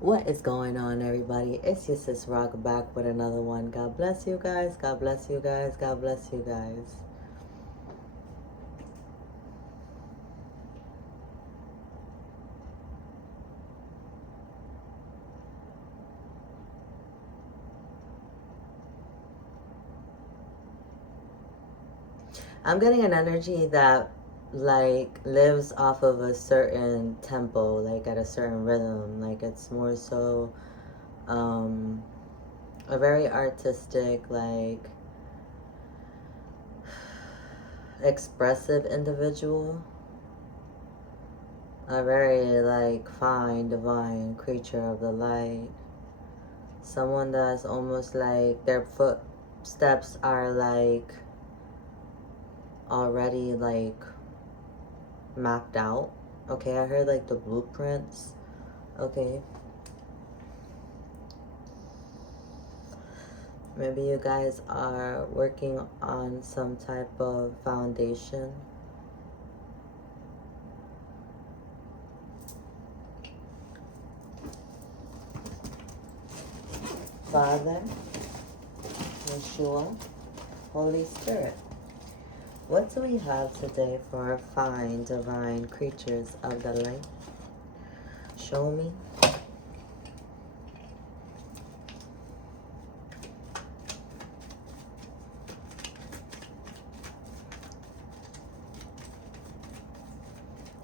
What is going on, everybody? It's your sis Rock back with another one. God bless you guys. God bless you guys. God bless you guys. I'm getting an energy that like lives off of a certain tempo, like at a certain rhythm. Like it's more so um a very artistic, like expressive individual. A very like fine, divine creature of the light. Someone that's almost like their footsteps are like already like mapped out. Okay, I heard like the blueprints. Okay, maybe you guys are working on some type of foundation. Father, Yeshua, Holy Spirit, what do we have today for our fine divine creatures of the light? Show me.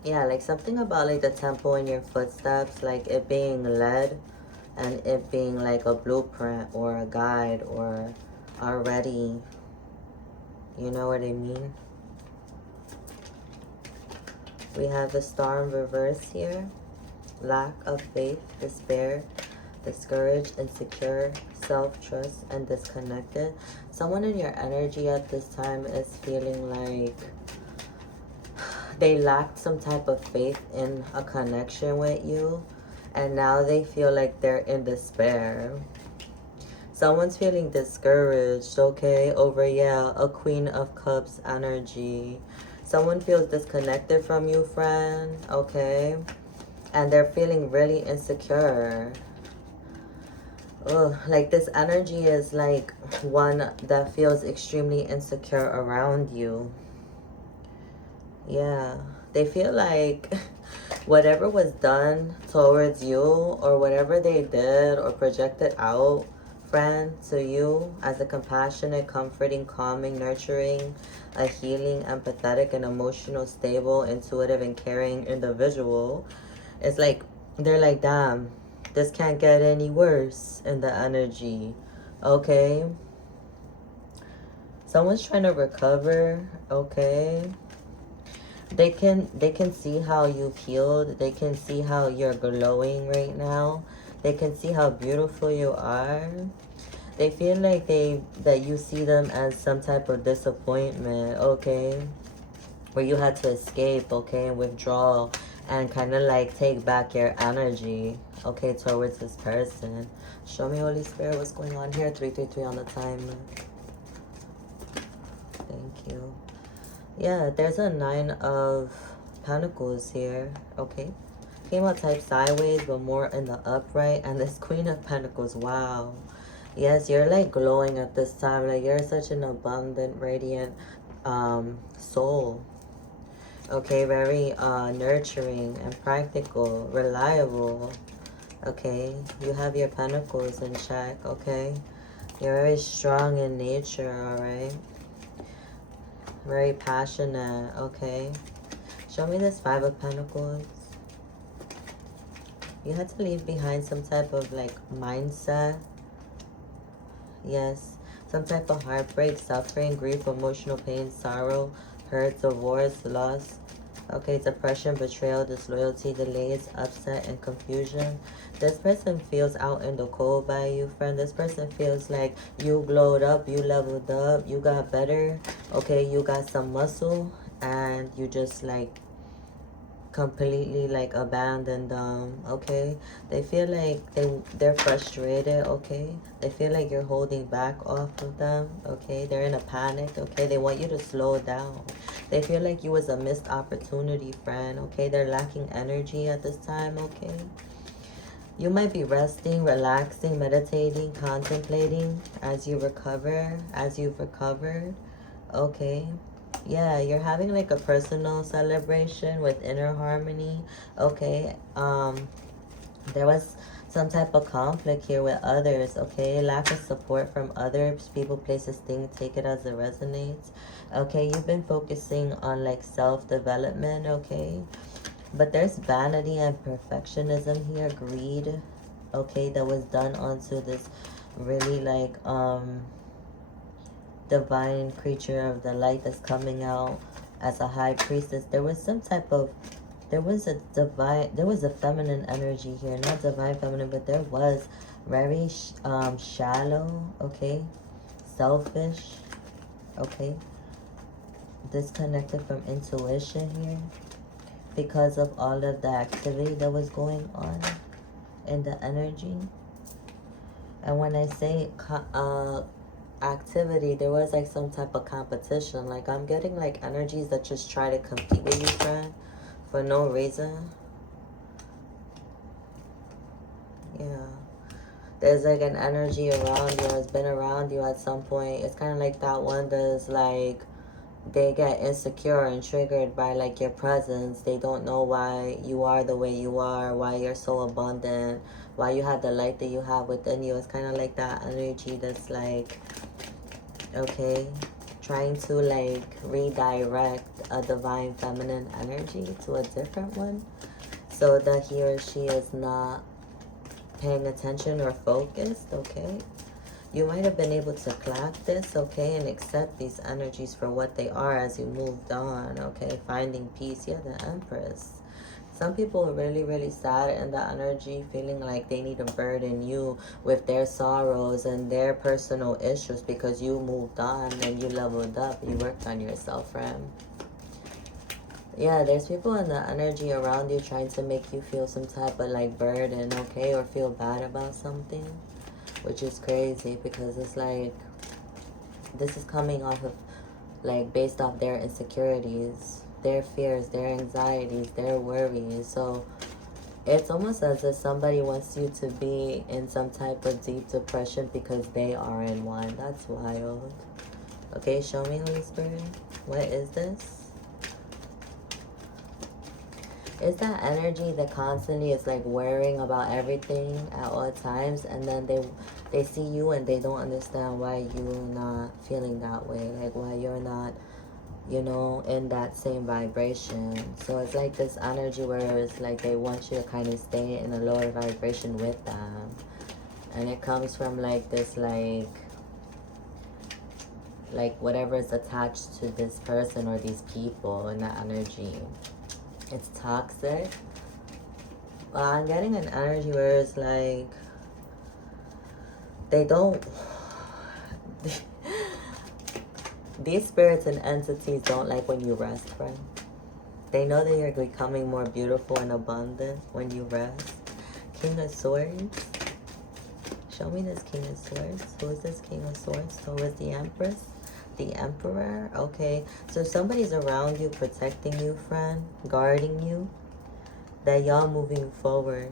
Yeah, like something about like the tempo in your footsteps, like it being led and it being like a blueprint or a guide or already, you know what I mean? We have the star in reverse here. Lack of faith, despair, discouraged, insecure, self-trust, and disconnected. Someone in your energy at this time is feeling like they lacked some type of faith in a connection with you, and now they feel like they're in despair. Someone's feeling discouraged, okay, over, yeah, a Queen of Cups energy. Someone feels disconnected from you, friend, okay, and they're feeling really insecure. Ugh, like this energy is like one that feels extremely insecure around you. Yeah, they feel like whatever was done towards you or whatever they did or projected out, friend, to you as a compassionate, comforting, calming, nurturing, a healing, empathetic, and emotional, stable, intuitive, and caring individual, it's like they're like, damn, this can't get any worse in the energy. Okay, someone's trying to recover. Okay, they can see how you've healed. They can see how you're glowing right now. They can see how beautiful you are. They feel like that you see them as some type of disappointment, okay, where you had to escape, okay, and withdraw and kind of like take back your energy, okay, towards this person. Show me, Holy Spirit, what's going on here. 333 on the timer. Thank you. Yeah, there's a 9 of Pentacles here, okay? Came out type sideways, but more in the upright. And this Queen of Pentacles, wow. Yes, you're like glowing at this time. Like you're such an abundant, radiant soul. Okay, very nurturing and practical, reliable. Okay, you have your Pentacles in check, okay? You're very strong in nature, alright? Very passionate, okay? Show me this 5 of Pentacles. You had to leave behind some type of like mindset. Yes. Some type of heartbreak, suffering, grief, emotional pain, sorrow, hurt, divorce, loss. Okay, depression, betrayal, disloyalty, delays, upset, and confusion. This person feels out in the cold by you, friend. This person feels like you glowed up, you leveled up, you got better. Okay, you got some muscle, and you just like completely like abandoned them, okay? They feel like they're frustrated, okay? They feel like you're holding back off of them, okay? They're in a panic, okay? They want you to slow down. They feel like you was a missed opportunity, friend, okay? They're lacking energy at this time, okay? You might be resting, relaxing, meditating, contemplating as you recover, as you've recovered. Okay. Yeah, you're having like a personal celebration with inner harmony. Okay. There was some type of conflict here with others, okay? Lack of support from others, people, places, things, take it as it resonates. Okay, you've been focusing on like self-development, okay? But there's vanity and perfectionism here, greed, okay, that was done onto this really like divine creature of the light that's coming out as a high priestess. There was some type of, there was a feminine energy here, not divine feminine, but there was very shallow, okay, selfish, okay, disconnected from intuition here because of all of the activity that was going on in the energy. And when I say activity, there was like some type of competition. Like I'm getting like energies that just try to compete with you, friend, for no reason. Yeah. There's like an energy around you, has been around you at some point. It's kind of like that one that's like, they get insecure and triggered by like your presence. They don't know why you are the way you are, why you're so abundant, why you have the light that you have within you. It's kind of like that energy that's like, okay, trying to like redirect a divine feminine energy to a different one so that he or she is not paying attention or focused, okay? You might have been able to clock this, okay, and accept these energies for what they are as you moved on, okay? Finding peace. Yeah, the Empress. Some people are really, really sad in the energy, feeling like they need to burden you with their sorrows and their personal issues because you moved on and you leveled up. You worked on yourself, friend. Yeah, there's people in the energy around you trying to make you feel some type of like burden, okay, or feel bad about something, which is crazy because it's like, this is coming off of like based off their insecurities, their fears, their anxieties, their worries. So it's almost as if somebody wants you to be in some type of deep depression because they are in one. That's wild. Okay, show me, Holy Spirit. What is this? It's that energy that constantly is like worrying about everything at all times, and then they see you and they don't understand why you're not feeling that way, like why you're not, you know, in that same vibration. So it's like this energy where it's like they want you to kind of stay in a lower vibration with them, and it comes from like this like whatever is attached to this person or these people in that energy. It's toxic. I'm getting an energy where it's like they don't these spirits and entities don't like when you rest, friend. They know that you're becoming more beautiful and abundant when you rest. King of Swords. Show me this King of Swords. Who is this King of Swords? So is the Empress? The Emperor? Okay. So somebody's around you, protecting you, friend. Guarding you. That y'all moving forward.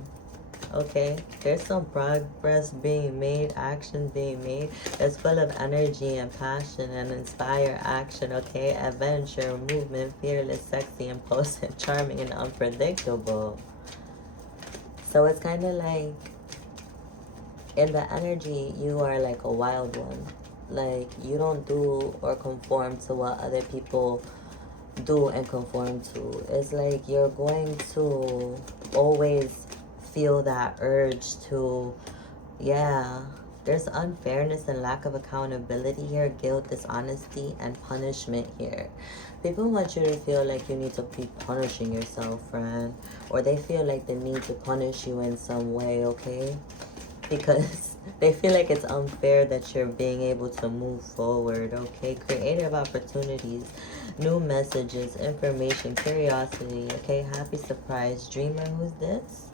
Okay, there's some progress being made, action being made. It's full of energy and passion and inspire action, okay? Adventure, movement, fearless, sexy, impulsive, charming, and unpredictable. So it's kind of like, in the energy, you are like a wild one. Like, you don't do or conform to what other people do and conform to. It's like you're going to always feel that urge to, yeah, there's unfairness and lack of accountability here, guilt, dishonesty, and punishment here. People want you to feel like you need to be punishing yourself, friend, or they feel like they need to punish you in some way, okay? Because they feel like it's unfair that you're being able to move forward, okay? Creative opportunities, new messages, information, curiosity, okay? Happy surprise, dreamer, who's this?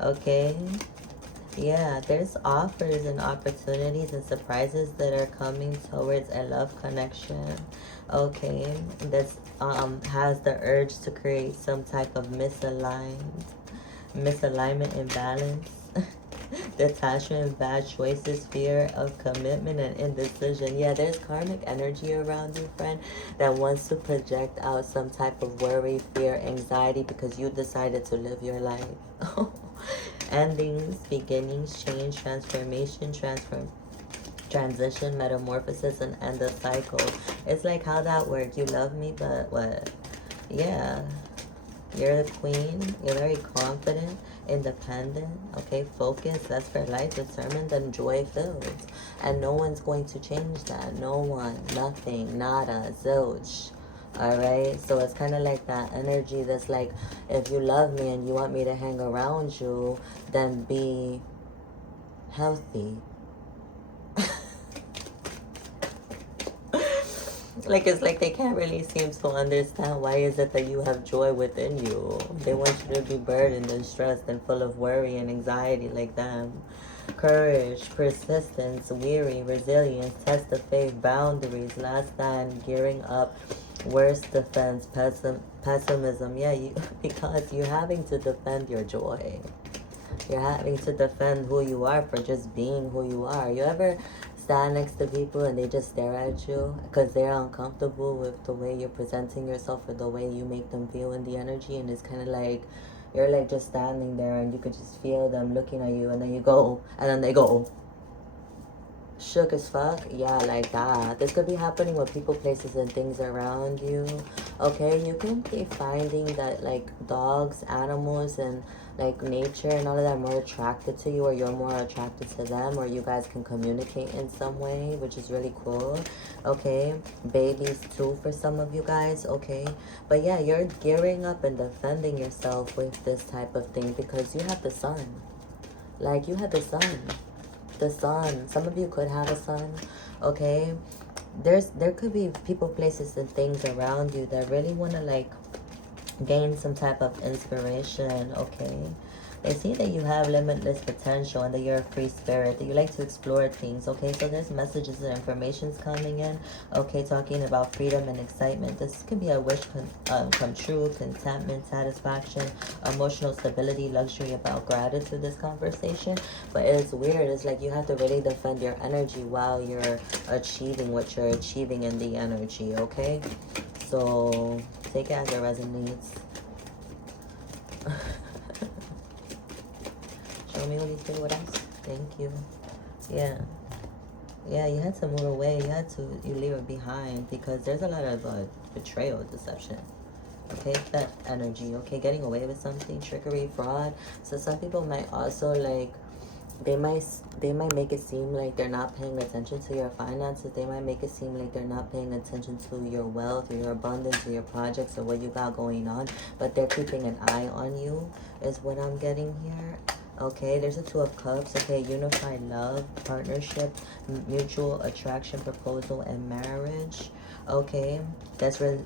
Okay, yeah, there's offers and opportunities and surprises that are coming towards a love connection, okay, that's has the urge to create some type of misalignment, imbalance. Detachment, bad choices, fear of commitment, and indecision. Yeah, there's karmic energy around you, friend, that wants to project out some type of worry, fear, anxiety because you decided to live your life. Endings, beginnings, change, transformation, transition, metamorphosis, and end of cycle. It's like how that works. You love me, but what? Yeah. You're the queen. You're very confident, independent, okay, focused. That's for life, determined, and joy-filled. And no one's going to change that. No one, nothing, nada, zilch. Alright? So it's kind of like that energy that's like, if you love me and you want me to hang around you, then be healthy. Like, it's like they can't really seem to understand why is it that you have joy within you. They want you to be burdened and stressed and full of worry and anxiety like them. Courage, persistence, weary, resilience, test of faith, boundaries, last stand, gearing up, worst defense, pessimism. Yeah, because you're having to defend your joy. You're having to defend who you are for just being who you are. You ever stand next to people and they just stare at you because they're uncomfortable with the way you're presenting yourself or the way you make them feel in the energy, and it's kind of like you're like just standing there and you could just feel them looking at you, and then you go and then they go shook as fuck. Yeah, like that. This could be happening with people, places, and things around you. Okay, you can be finding that like dogs, animals, and like nature and all of that are more attracted to you, or you're more attracted to them, or you guys can communicate in some way, which is really cool. Okay, babies too for some of you guys. Okay, but yeah, you're gearing up and defending yourself with this type of thing because you have the sun. Like, you have the sun. The sun. Some of you could have a son. Okay, there could be people, places, and things around you that really want to like gain some type of inspiration. Okay, they see that you have limitless potential and that you're a free spirit, that you like to explore things. Okay, so there's messages and information's coming in. Okay, talking about freedom and excitement. This could be a wish come true, contentment, satisfaction, emotional stability, luxury, about gratitude, this conversation. But it's weird. It's like you have to really defend your energy while you're achieving what you're achieving in the energy. Okay, so take it as it resonates. Show me, Holy Spirit, what else? Thank you. Yeah. Yeah, you had to move away. You leave it behind because there's a lot of betrayal, deception. Okay, that energy. Okay, getting away with something, trickery, fraud. So some people might also like, they might make it seem like they're not paying attention to your finances. They might make it seem like they're not paying attention to your wealth or your abundance or your projects or what you got going on, but they're keeping an eye on you is what I'm getting here. Okay, there's a Two of Cups. Okay, unified love, partnership, mutual attraction, proposal, and marriage. Okay, that's where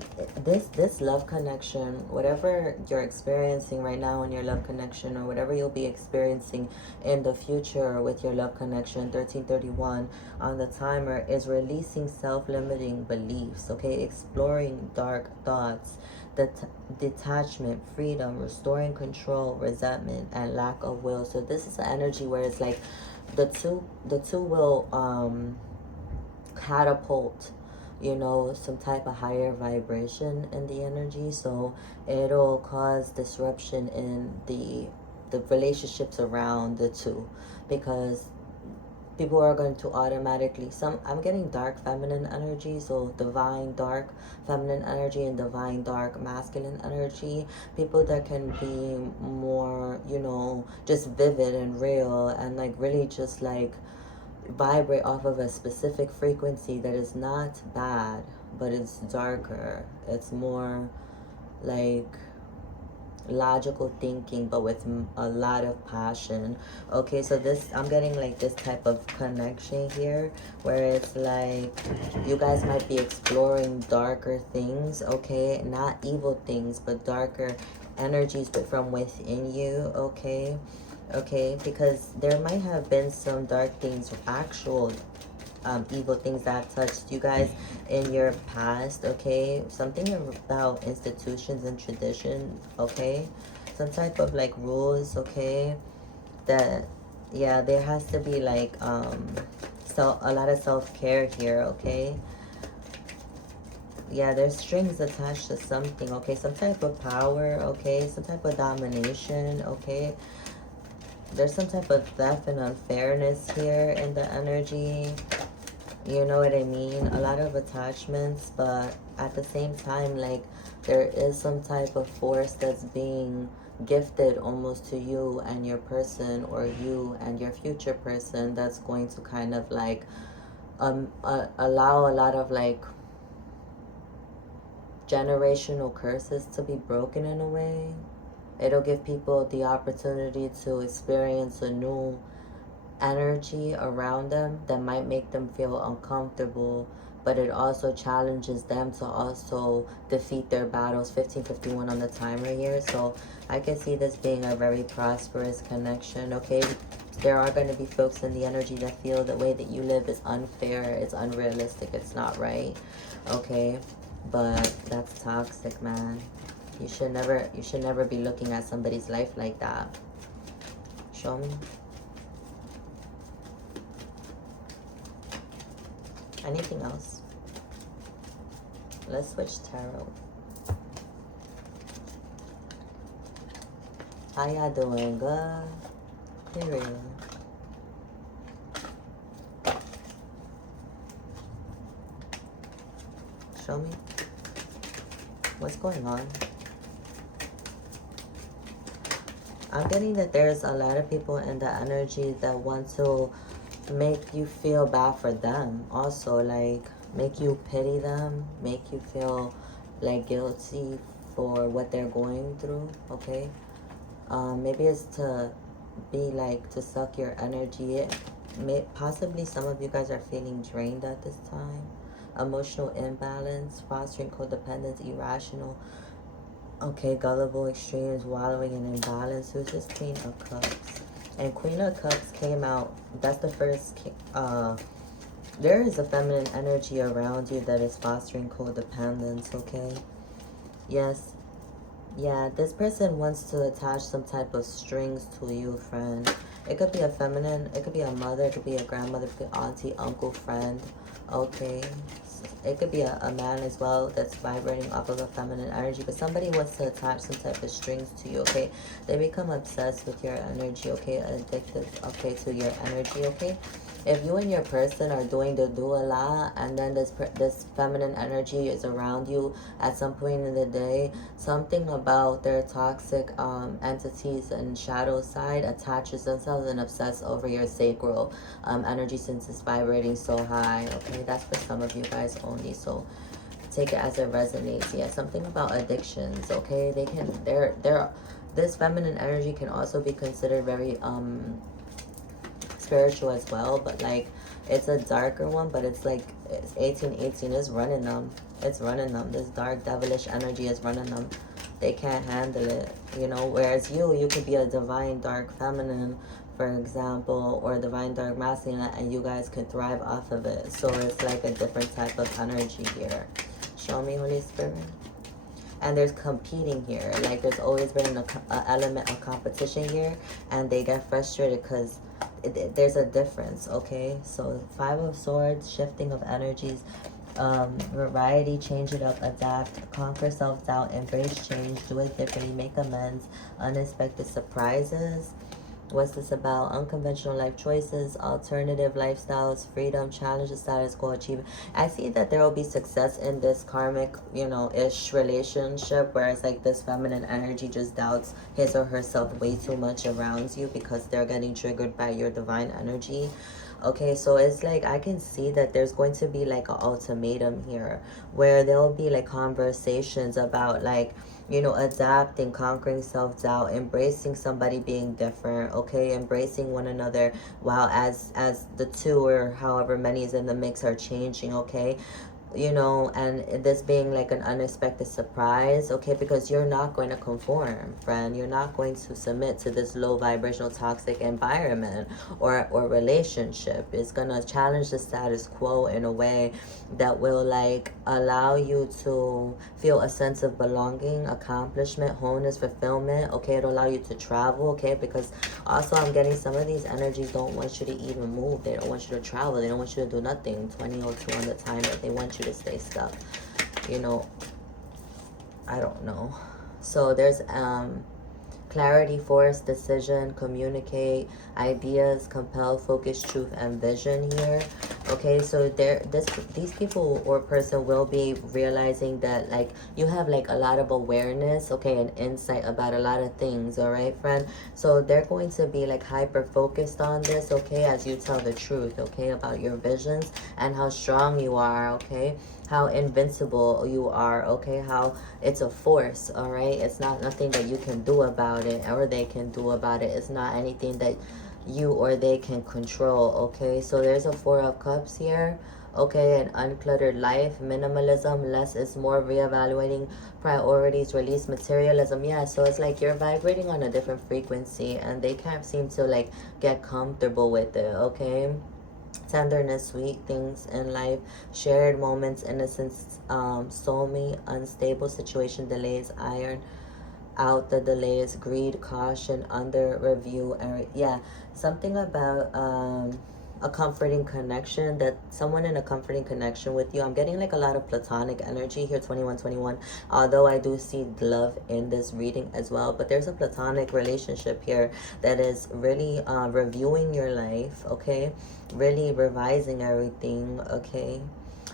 this love connection, whatever you're experiencing right now in your love connection, or whatever you'll be experiencing in the future with your love connection, 1331 on the timer, is releasing self-limiting beliefs. Okay, exploring dark thoughts, detachment, freedom, restoring control, resentment, and lack of will. So this is an energy where it's like the two will catapult, you know, some type of higher vibration in the energy. So it'll cause disruption in the relationships around the two, because people are going to automatically, I'm getting dark feminine energy, so divine dark feminine energy and divine dark masculine energy. People that can be more, you know, just vivid and real, and like really just like vibrate off of a specific frequency that is not bad, but it's darker. It's more like logical thinking, but with a lot of passion. Okay, so this, I'm getting like this type of connection here where it's like you guys might be exploring darker things. Okay, not evil things, but darker energies, but from within you. Okay, because there might have been some dark things, actual evil things that have touched you guys in your past. Okay, something about institutions and tradition. Okay, some type of like rules. Okay, that Yeah, there has to be like a lot of self-care here, okay? Yeah, there's strings attached to something, okay? Some type of power, okay? Some type of domination, okay? There's some type of theft and unfairness here in the energy. You know what I mean? A lot of attachments, but at the same time, like, there is some type of force that's being gifted almost to you and your person, or you and your future person, that's going to kind of like allow a lot of like generational curses to be broken in a way. It'll give people the opportunity to experience a new energy around them that might make them feel uncomfortable, but it also challenges them to also defeat their battles. 1551 on the timer here. So I can see this being a very prosperous connection, okay? There are going to be folks in the energy that feel the way that you live is unfair, it's unrealistic, it's not right, okay? But that's toxic, man. You should never be looking at somebody's life like that. Show me. Anything else? Let's switch tarot. How y'all doing? Good. Period. Show me. What's going on? I'm getting that there's a lot of people in the energy that want to make you feel bad for them. Also, like, make you pity them, make you feel like guilty for what they're going through, okay? Maybe it's to be like, to suck your energy. Possibly some of you guys are feeling drained at this time. Emotional imbalance, fostering codependence, irrational, okay, gullible extremes, wallowing in imbalance. Who's this Queen of Cups? And Queen of Cups came out, that's the first, there is a feminine energy around you that is fostering codependence, okay? Yes. Yeah, this person wants to attach some type of strings to you, friend. It could be a feminine, it could be a mother, it could be a grandmother, it could be auntie, uncle, friend, okay? It could be a man as well that's vibrating off of a feminine energy, but somebody wants to attach some type of strings to you, okay? They become obsessed with your energy, okay? Addicted, okay, to your energy, okay? If you and your person are doing the do-a-la, and then this feminine energy is around you at some point in the day, something about their toxic entities and shadow side attaches themselves and obsess over your sacral energy, since it's vibrating so high, okay? That's for some of you guys only, so take it as it resonates. Yeah, something about addictions, okay? This feminine energy can also be considered very spiritual as well, but like, it's a darker one, but it's like, it's 1818 is running them. It's running them. This dark devilish energy is running them. They can't handle it, you know? Whereas you could be a divine dark feminine, for example, or divine dark masculine, and you guys could thrive off of it. So it's like a different type of energy here. Show me, Holy Spirit. And there's competing here. Like, there's always been an element of competition here, and they get frustrated because there's a difference, okay? So 5 of Swords, shifting of energies, variety, change it up, adapt, conquer self-doubt, embrace change, do it differently, make amends, unexpected surprises. What's this about? Unconventional life choices, alternative lifestyles, freedom, challenge the status quo, achievement. I see that there will be success in this karmic, you know, ish relationship, whereas like this feminine energy just doubts his or herself way too much around you because they're getting triggered by your divine energy. Okay, so it's like, I can see that there's going to be like an ultimatum here, where there'll be like conversations about like, you know, adapting, conquering self-doubt, embracing somebody being different, okay, embracing one another, while as the two or however many is in the mix are changing, okay? you know, and this being like an unexpected surprise, okay, because you're not going to conform, friend. You're not going to submit to this low vibrational toxic environment or relationship. It's going to challenge the status quo in a way that will like allow you to feel a sense of belonging, accomplishment, wholeness, fulfillment. Okay, it'll allow you to travel. Okay, because also I'm getting some of these energies don't want you to even move. They don't want you to travel. They don't want you to do nothing. 2002 on the time, but they want you to stay stuck. You know, I don't know. So there's clarity, force, decision, communicate, ideas, compel, focus, truth, and vision here. Okay, so these people or person will be realizing that like you have like a lot of awareness, okay, and insight about a lot of things, all right, friend? So they're going to be like hyper focused on this, okay, as you tell the truth, okay, about your visions and how strong you are, okay, how invincible you are, okay, how it's a force, all right? It's not nothing that you can do about it or they can do about it. It's not anything that you or they can control, okay? So there's a Four of Cups here, okay? An uncluttered life, minimalism, less is more, reevaluating priorities, release materialism. Yeah, so it's like you're vibrating on a different frequency and they can't seem to like get comfortable with it, okay? Tenderness, sweet things in life, shared moments, innocence, soulmate, unstable situation, delays, iron out the delays, greed, caution, under review, and yeah, something about a comforting connection, that someone in a comforting connection with you. I'm getting like a lot of platonic energy here, 2121, although I do see love in this reading as well, but there's a platonic relationship here that is really reviewing your life, okay, really revising everything, okay,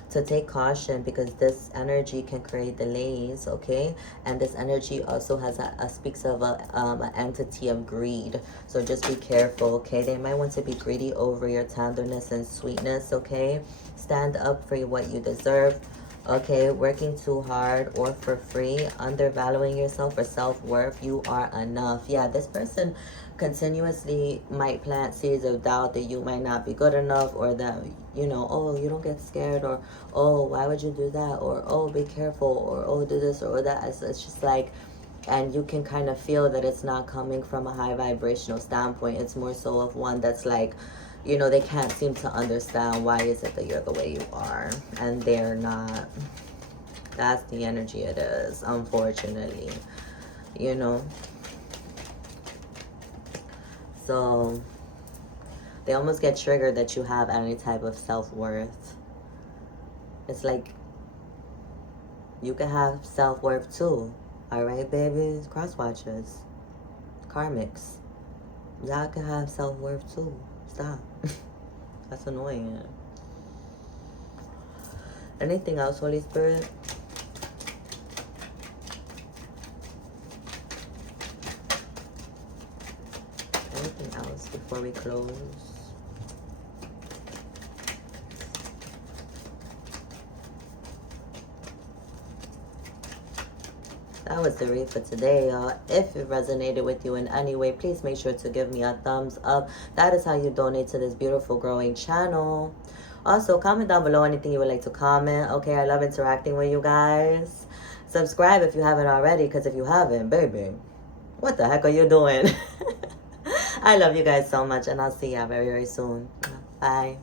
to take caution because this energy can create delays, okay? And this energy also has speaks of an entity of greed. So just be careful, okay? They might want to be greedy over your tenderness and sweetness, okay? Stand up for what you deserve, okay? Working too hard or for free, undervaluing yourself for self-worth. You are enough. Yeah, this person continuously might plant seeds of doubt that you might not be good enough, or that, you know, oh, you don't get scared, or oh, why would you do that, or oh, be careful, or oh, do this or that. It's just like, and you can kind of feel that it's not coming from a high vibrational standpoint. It's more so of one that's like, you know, they can't seem to understand why is it that you're the way you are, and they're not. That's the energy it is, unfortunately, you know. So they almost get triggered that you have any type of self-worth. It's like you can have self-worth too. All right, babies, cross watchers, karmics. Y'all can have self-worth too. Stop. That's annoying. Anything else, Holy Spirit? Anything else before we close? That was the read for today, y'all. If it resonated with you in any way, please make sure to give me a thumbs up. That is how you donate to this beautiful growing channel. Also, comment down below anything you would like to comment. Okay, I love interacting with you guys. Subscribe if you haven't already, because if you haven't, baby, what the heck are you doing? I love you guys so much, and I'll see y'all very, very soon. Bye.